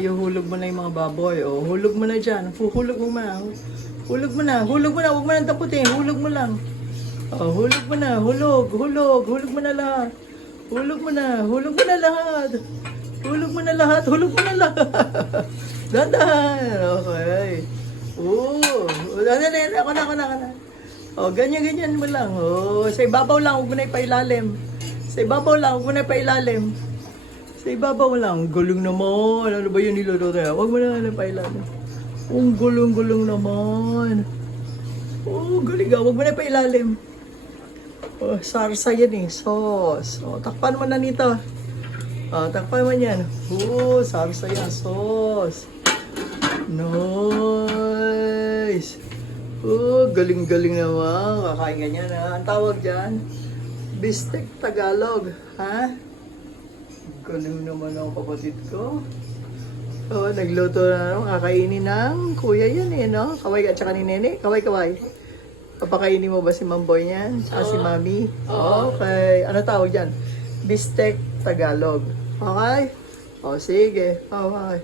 Ihuhulog mo na yung mga baboy. O, hulog mo na dyan. Hulog mo na. Hulog mo na. Hulog mo na. Huwag mo nang taputin. Hulog mo lang. O, hulog mo na. Hulog. Hulog. Hulog mo na lahat. Hulog mo na. Hulog mo na lahat. Hulog mo na lahat. Hulog mo na lahat. Dandan. Okay. Dandan. Ako na. O, ganyan mo lang. O, sa ibabaw lang. Huwag mo na ipailalim. Sa ibabaw lang. Huwag mo na ipailalim. Sa ibabaw lang. Gulong naman. Ano ba yun niluluto kaya? Huwag mo na pailalim. Ang gulong naman. Galing ka. Huwag mo na pailalim. Sarsa yan eh. Sauce. Takpan mo na nito. Takpan mo yan. Sarsa yan. Sauce. Nice. Galing naman. Kakain ka niyan ha. Ang tawag dyan, Bistek Tagalog. Ha? Galing naman ang kapatid ko. Nagluto na naman. Kakainin ng kuya yan eh, no? Kaway at saka ni Nene. Kaway. Papakainin mo ba si Mamboy niyan? Saka si Mami? Okay. Ano tawag dyan? Bistek Tagalog. Okay? Sige. Okay.